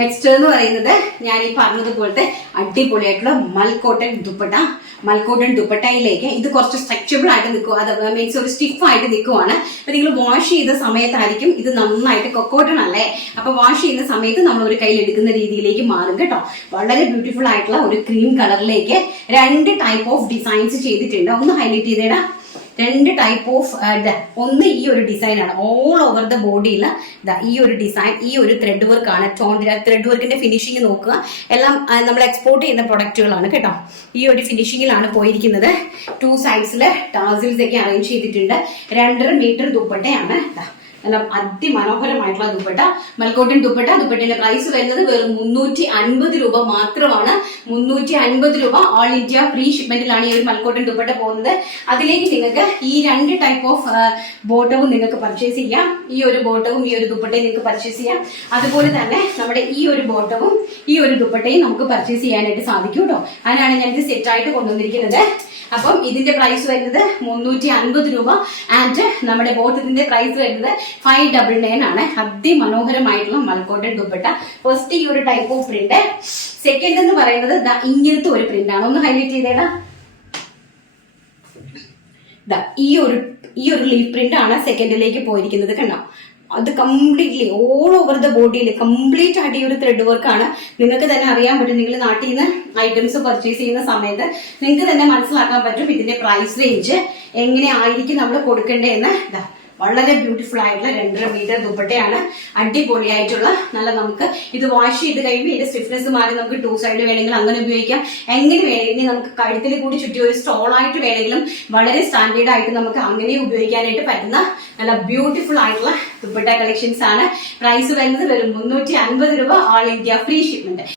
Next എന്ന് പറയുന്നത് ഞാൻ ഈ പറഞ്ഞതുപോലത്തെ അടിപൊളിയായിട്ടുള്ള മൽക്കോട്ടൺ ദുപ്പട്ട. മൽക്കോട്ടൺ ദുപ്പട്ടയിലേക്ക് ഇത് കുറച്ച് സ്ട്രെച്ചബിൾ ആയിട്ട് നിൽക്കുക, അത് മീൻസ് ഒരു സ്റ്റിഫ് ആയിട്ട് നിൽക്കുവാണ്. അപ്പൊ നിങ്ങൾ വാഷ് ചെയ്ത സമയത്തായിരിക്കും ഇത് നന്നായിട്ട് കൊക്കോട്ടൺ അല്ലേ, അപ്പൊ വാഷ് ചെയ്യുന്ന സമയത്ത് നമ്മൾ ഒരു കയ്യിൽ എടുക്കുന്ന രീതിയിലേക്ക് മാറും കേട്ടോ. വളരെ ബ്യൂട്ടിഫുൾ ആയിട്ടുള്ള ഒരു ക്രീം കളറിലേക്ക് 2 ടൈപ്പ് ഓഫ് ഡിസൈൻസ് ചെയ്തിട്ടുണ്ട്. ഒന്ന് ഹൈലൈറ്റ് ചെയ്തേടാ. 2 ടൈപ്പ് ഓഫ് ഒന്ന് ഈ ഒരു ഡിസൈൻ ആണ്, ഓൾ ഓവർ ദ ബോഡിയിൽ ഈ ഒരു ഡിസൈൻ, ഈ ഒരു ത്രെഡ് വർക്ക് ആണ്. ത്രെഡ് വർക്കിന്റെ ഫിനിഷിംഗ് നോക്കുക, എല്ലാം നമ്മൾ എക്സ്പോർട്ട് ചെയ്യുന്ന പ്രൊഡക്റ്റുകളാണ് കേട്ടോ. ഈ ഒരു ഫിനിഷിംഗിലാണ് പോയിരിക്കുന്നത്. 2 സൈഡ്സിൽ ടാസിൽസ് ഒക്കെ അറേഞ്ച് ചെയ്തിട്ടുണ്ട്. 2.5 മീറ്റർ ദുപ്പട്ടയാണ്. നല്ല അതിമനോഹരമായിട്ടുള്ള ദുപ്പട്ട, മൽക്കോട്ടൺ ദുപ്പട്ട. ദുപ്പട്ടയുടെ പ്രൈസ് വരുന്നത് വെറും 350 രൂപ മാത്രമാണ്. 350 രൂപ ഓൾ ഇന്ത്യ ഫ്രീ ഷിപ്മെന്റിലാണ് ഈ ഒരു മൽക്കോട്ടൺ ദുപ്പട്ട പോകുന്നത്. അതിലേക്ക് നിങ്ങൾക്ക് ഈ 2 ടൈപ്പ് ഓഫ് ബോട്ടവും നിങ്ങൾക്ക് പർച്ചേസ് ചെയ്യാം. ഈ ഒരു ബോട്ടവും ഈ ഒരു ദുപ്പട്ടയും നിങ്ങൾക്ക് പർച്ചേസ് ചെയ്യാം. അതുപോലെ തന്നെ നമ്മുടെ ഈ ഒരു ബോട്ടവും ഈ ഒരു ദുപ്പട്ടയും നമുക്ക് പർച്ചേസ് ചെയ്യാനായിട്ട് സാധിക്കും കേട്ടോ. അതിനാണ് ഞാൻ ഇത് സെറ്റ് ആയിട്ട് കൊണ്ടുവന്നിരിക്കുന്നത്. അപ്പം ഇതിന്റെ പ്രൈസ് വരുന്നത് 350 രൂപ ആൻഡ് നമ്മുടെ ബോട്ടത്തിന്റെ പ്രൈസ് വരുന്നത് 599 ആണ്. അതിമനോഹരമായിട്ടുള്ള മൽക്കോട്ടൺ ദുപ്പട്ട. ഫസ്റ്റ് ഈ ഒരു ടൈപ്പ് ഓഫ് പ്രിന്റ്. സെക്കൻഡ് എന്ന് പറയുന്നത് ഇങ്ങനത്തെ ഒരു പ്രിന്റ് ആണ്. ഒന്ന് ഹൈലൈറ്റ് ചെയ്തേടാ. ഈ ഒരു ലീഫ് പ്രിന്റ് ആണ് സെക്കൻഡിലേക്ക് പോയിരിക്കുന്നത് കണ്ടോ. അത് കംപ്ലീറ്റ്ലി ഓൾ ഓവർ ദ ബോഡിയിൽ കംപ്ലീറ്റ് ആയിട്ട് ഈ ഒരു ത്രെഡ് വർക്കാണ്. നിങ്ങൾക്ക് തന്നെ അറിയാൻ പറ്റും, നിങ്ങൾ നാട്ടിൽ നിന്ന് ഐറ്റംസ് പർച്ചേസ് ചെയ്യുന്ന സമയത്ത് നിങ്ങൾക്ക് തന്നെ മനസ്സിലാക്കാൻ പറ്റും ഇതിന്റെ പ്രൈസ് റേഞ്ച് എങ്ങനെ ആയിരിക്കും നമ്മൾ കൊടുക്കേണ്ടതെന്ന്. വളരെ ബ്യൂട്ടിഫുൾ ആയിട്ടുള്ള 2.5 മീറ്റർ ദുപ്പട്ടയാണ്. അടിപൊളിയായിട്ടുള്ള നല്ല, നമുക്ക് ഇത് വാഷ് ചെയ്ത് കഴിയുമ്പോൾ ഇതിന്റെ സ്റ്റിഫ്നെസ് മാറി നമുക്ക് 2 സൈഡ് വേണമെങ്കിൽ അങ്ങനെ ഉപയോഗിക്കാം. എങ്ങനെ വേണമെങ്കിൽ നമുക്ക് കഴുത്തിൽ കൂടി ചുറ്റി ഒരു സ്റ്റോൾ ആയിട്ട് വേണമെങ്കിലും വളരെ സ്റ്റാൻഡേർഡ് ആയിട്ട് നമുക്ക് അങ്ങനെ ഉപയോഗിക്കാനായിട്ട് പറ്റുന്ന നല്ല ബ്യൂട്ടിഫുൾ ആയിട്ടുള്ള ദുപ്പട്ട കളക്ഷൻസ് ആണ്. പ്രൈസ് വരുന്നത് വെറും 350 രൂപ ഓൾ ഇന്ത്യ ഫ്രീ ഷിപ്മെന്റ്.